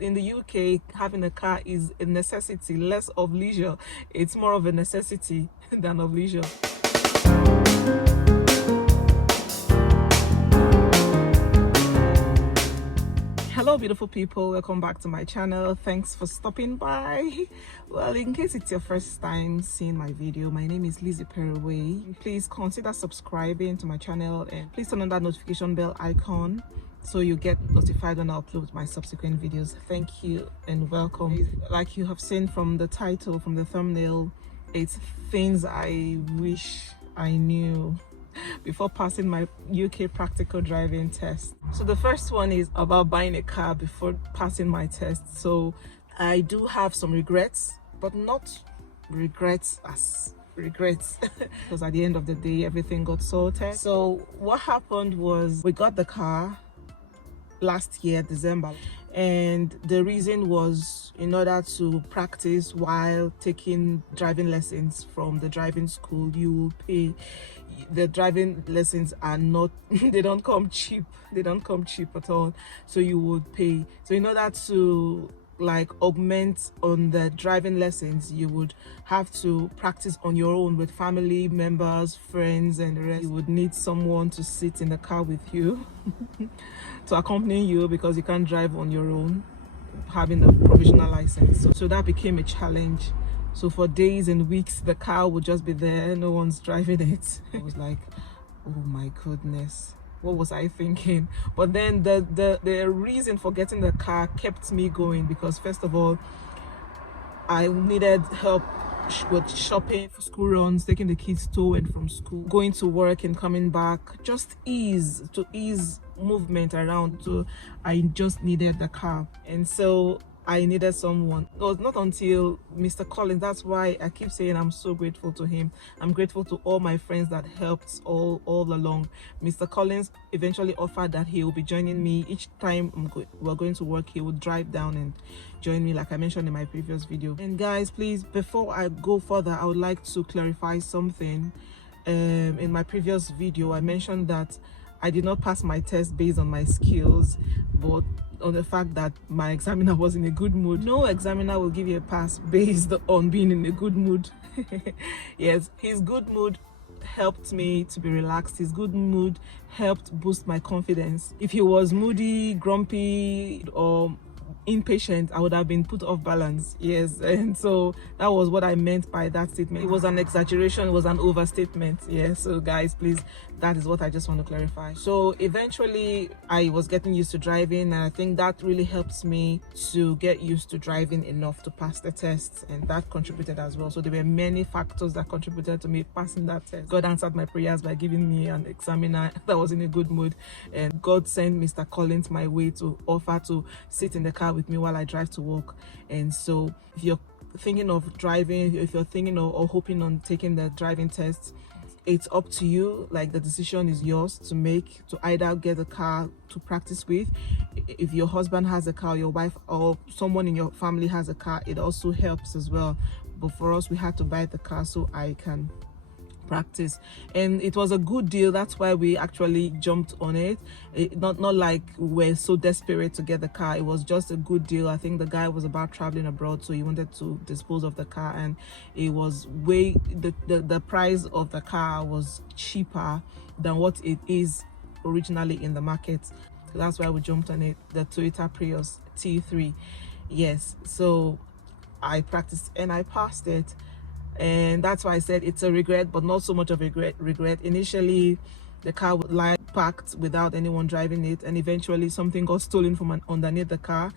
In the UK, having a car is a necessity, less of leisure. It's more of a necessity than of leisure. Hello beautiful people, welcome back to my channel. Thanks for stopping by. Well, in case it's your first time seeing my video, my name is Lizzie Pereway. Please consider subscribing to my channel and please turn on that notification bell icon so you get notified when I upload my subsequent videos. Thank you and welcome. Like you have seen from the title, from the thumbnail, it's things I wish I knew before passing my UK practical driving test. So the first one is about buying a car before passing my test. So I do have some regrets, but not regrets as regrets because at the end of the day everything got sorted. So what happened was we got the car last year December, and the reason was in order to practice while taking driving lessons from the driving school. You will pay. The driving lessons are not they don't come cheap at all, so you would pay. So in order to like augment on the driving lessons, you would have to practice on your own with family members, friends, and the rest. You would need someone to sit in the car with you to accompany you because you can't drive on your own having a provisional license. So that became a challenge. So for days and weeks the car would just be there, no one's driving it. I was like, oh my goodness, what was I thinking? But then the reason for getting the car kept me going because first of all I needed help with shopping for school runs, taking the kids to and from school, going to work and coming back, just ease movement around. So I just needed the car, and so I needed someone. It was not until Mr. Collins, that's why I keep saying I'm so grateful to him. I'm grateful to all my friends that helped all along. Mr. Collins eventually offered that he will be joining me each time we're going to work. He would drive down and join me, like I mentioned in my previous video. And guys, please, before I go further, I would like to clarify something. In my previous video I mentioned that I did not pass my test based on my skills, but on the fact that my examiner was in a good mood. No examiner will give you a pass based on being in a good mood. Yes, his good mood helped me to be relaxed. His good mood helped boost my confidence. If he was moody, grumpy, or impatient, I would have been put off balance. Yes, and so that was what I meant by that statement. It was an exaggeration, it was an overstatement. Yeah, so guys, please, that is what I just want to clarify. So eventually I was getting used to driving, and I think that really helps me to get used to driving enough to pass the test, and that contributed as well. So there were many factors that contributed to me passing that test. God answered my prayers by giving me an examiner that was in a good mood, and God sent Mr. Collins my way to offer to sit in the car with me while I drive to work. And so if you're thinking of driving, if you're thinking of or hoping on taking the driving test, it's up to you. Like, the decision is yours to make, to either get a car to practice with. If your husband has a car, your wife or someone in your family has a car, it also helps as well. But for us, we had to buy the car so I can practice, and it was a good deal. That's why we actually jumped on it. Not like we're so desperate to get the car. It was just a good deal. I think the guy was about traveling abroad, so he wanted to dispose of the car, and it was way the price of the car was cheaper than what it is originally in the market. So that's why we jumped on it, the Toyota Prius T3. Yes, so I practiced and I passed it. And that's why I said it's a regret, but not so much of a regret. Initially the car would lie parked without anyone driving it, and eventually something got stolen from underneath the car.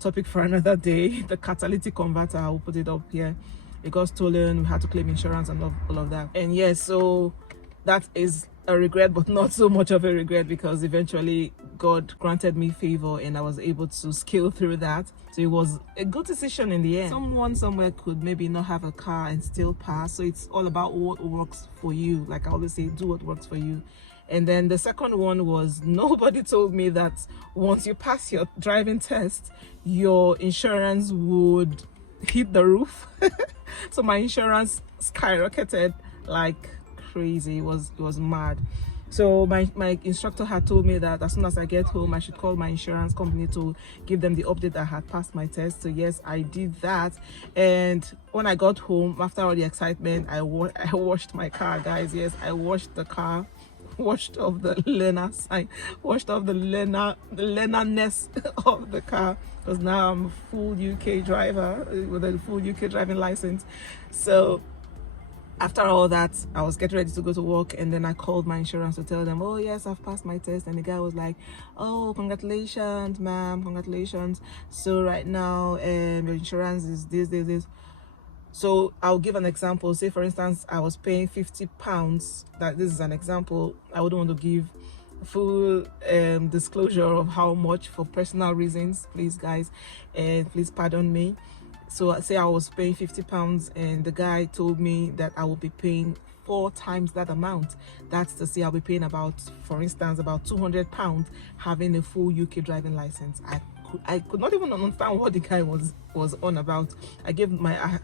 Topic for another day. The catalytic converter, I will put it up here. It got stolen, we had to claim insurance and all of that. And yes, so that is a regret, but not so much of a regret, because eventually God granted me favor and I was able to scale through that. So it was a good decision in the end. Someone somewhere could maybe not have a car and still pass. So it's all about what works for you. Like I always say, do what works for you. And then the second one was, nobody told me that once you pass your driving test, your insurance would hit the roof. So my insurance skyrocketed like crazy. It was mad. So my instructor had told me that as soon as I get home, I should call my insurance company to give them the update that I had passed my test. So yes, I did that. And when I got home, after all the excitement, I washed my car, guys. Yes, I washed the car, washed off the learner sign, washed off the learnerness of the car, because now I'm a full UK driver with a full UK driving license. So after all that, I was getting ready to go to work, and then I called my insurance to tell them, oh yes, I've passed my test. And the guy was like, oh, congratulations ma'am, congratulations. So right now your insurance is this. So I'll give an example. Say for instance, I was paying £50. That this is an example. I wouldn't want to give full disclosure of how much for personal reasons, please guys, and please pardon me. So say I was paying £50, and the guy told me that I will be paying 4 times that amount. That's to say I'll be paying about, for instance, about £200 having a full UK driving license. I could not even understand what the guy was on about. I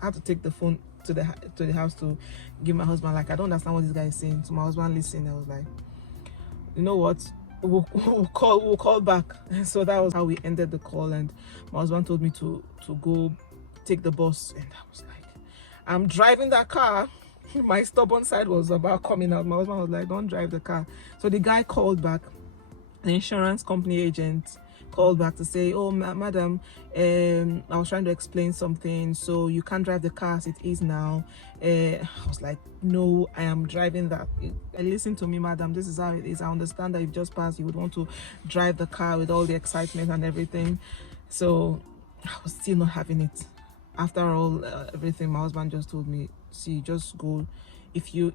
had to take the phone to the house to give my husband, like, I don't understand what this guy is saying. So my husband listened. I was like, you know what, we'll call back. So that was how we ended the call, and my husband told me to go take the bus. And I was like, I'm driving that car. My stubborn side was about coming out. My husband was like, don't drive the car. So the guy called back, the insurance company agent called back to say, oh madam, I was trying to explain something, so you can't drive the car as it is now. I was like, no, I am driving that. Listen to me madam, this is how it is. I understand that you've just passed, you would want to drive the car with all the excitement and everything. So I was still not having it. After all everything, my husband just told me, see, just go. If you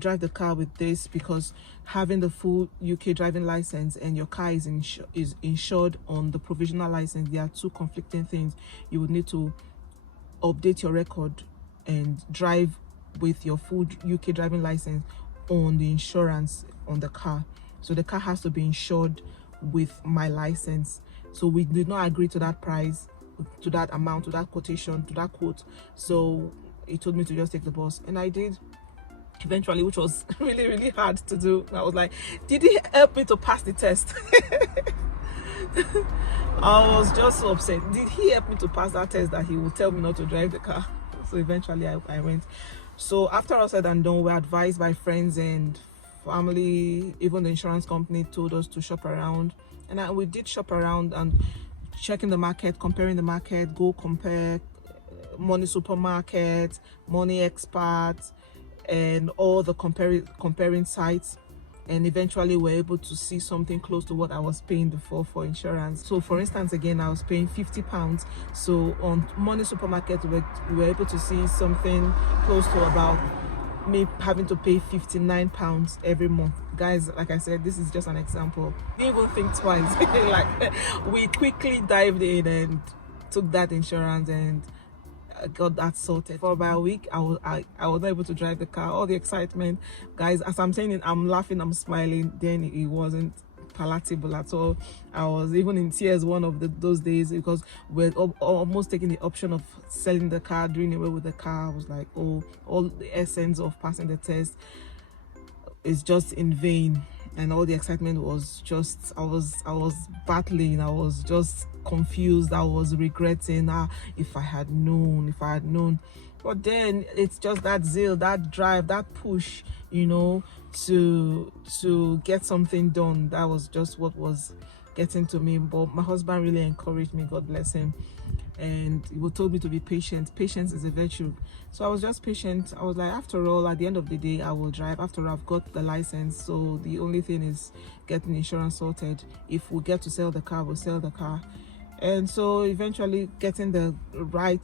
drive the car with this, because having the full UK driving license and your car is insured on the provisional license, there are two conflicting things. You would need to update your record and drive with your full UK driving license on the insurance on the car. So the car has to be insured with my license. So we did not agree to that price, to that amount, to that quotation, to that quote. So he told me to just take the bus, and I did eventually, which was really hard to do. I was like, did he help me to pass the test? I was just so upset. Did he help me to pass that test that he would tell me not to drive the car? So eventually I went. So after all said and done, we were advised by friends and family, even the insurance company told us to shop around, and we did shop around and checking the market, comparing the market, go compare Money Supermarket, Money Expert, and all the comparing sites, and eventually we're able to see something close to what I was paying before for insurance. So for instance, again, I was paying £50. So on Money Supermarket, we were able to see something close to about me having to pay £59 every month. Guys, like I said, this is just an example. Didn't even think twice. Like, we quickly dived in and took that insurance and got that sorted. For about a week, I was not able to drive the car. All the excitement, guys, as I'm saying it, I'm laughing, I'm smiling. Then it wasn't palatable at all. I was even in tears one of those days, because we're almost taking the option of selling the car, doing away with the car. I was like, oh, all the essence of passing the test is just in vain. And all the excitement was just, I was battling, I was just confused, I was regretting, if I had known. But then it's just that zeal, that drive, that push, you know, to get something done. That was just what was getting to me. But my husband really encouraged me, God bless him, and he told me to be patient. Patience is a virtue. So I was just patient. I was like, after all, at the end of the day, I will drive. After all, I've got the license, so the only thing is getting insurance sorted. If we get to sell the car, we'll sell the car. And so eventually getting the right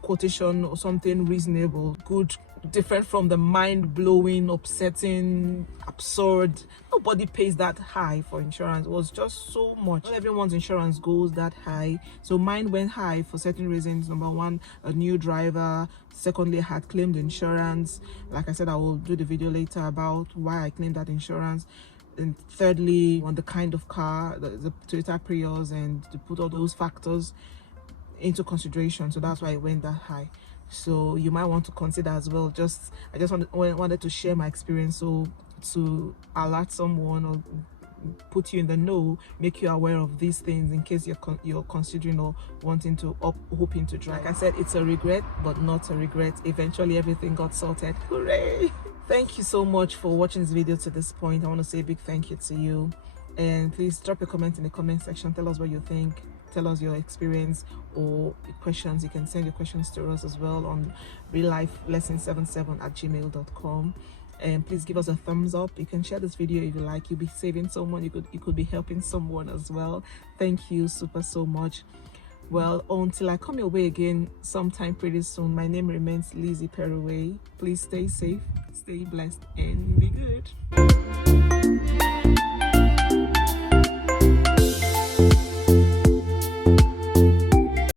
quotation or something reasonable, good, different from the mind-blowing, upsetting, absurd. Nobody pays that high for insurance. It was just so much. Not everyone's insurance goes that high, so mine went high for certain reasons. Number one, a new driver. Secondly, I had claimed insurance. Like I said, I will do the video later about why I claimed that insurance. And thirdly, on the kind of car, the Toyota Prius, and to put all those factors into consideration. So that's why it went that high. So you might want to consider as well. I just wanted to share my experience, so to alert someone or put you in the know, make you aware of these things in case you're considering or wanting to hoping to try. Like I said, it's a regret, but not a regret. Eventually everything got sorted. Hooray! Thank you so much for watching this video to this point. I want to say a big thank you to you, and please drop a comment in the comment section. Tell us what you think, tell us your experience or questions. You can send your questions to us as well on reallifelesson77@gmail.com. And please give us a thumbs up. You can share this video if you like. You'll be saving someone, you could be helping someone as well. Thank you so much. Well, until I come your way again sometime pretty soon, my name remains Lizzie Perroway. Please stay safe, stay blessed, and be good.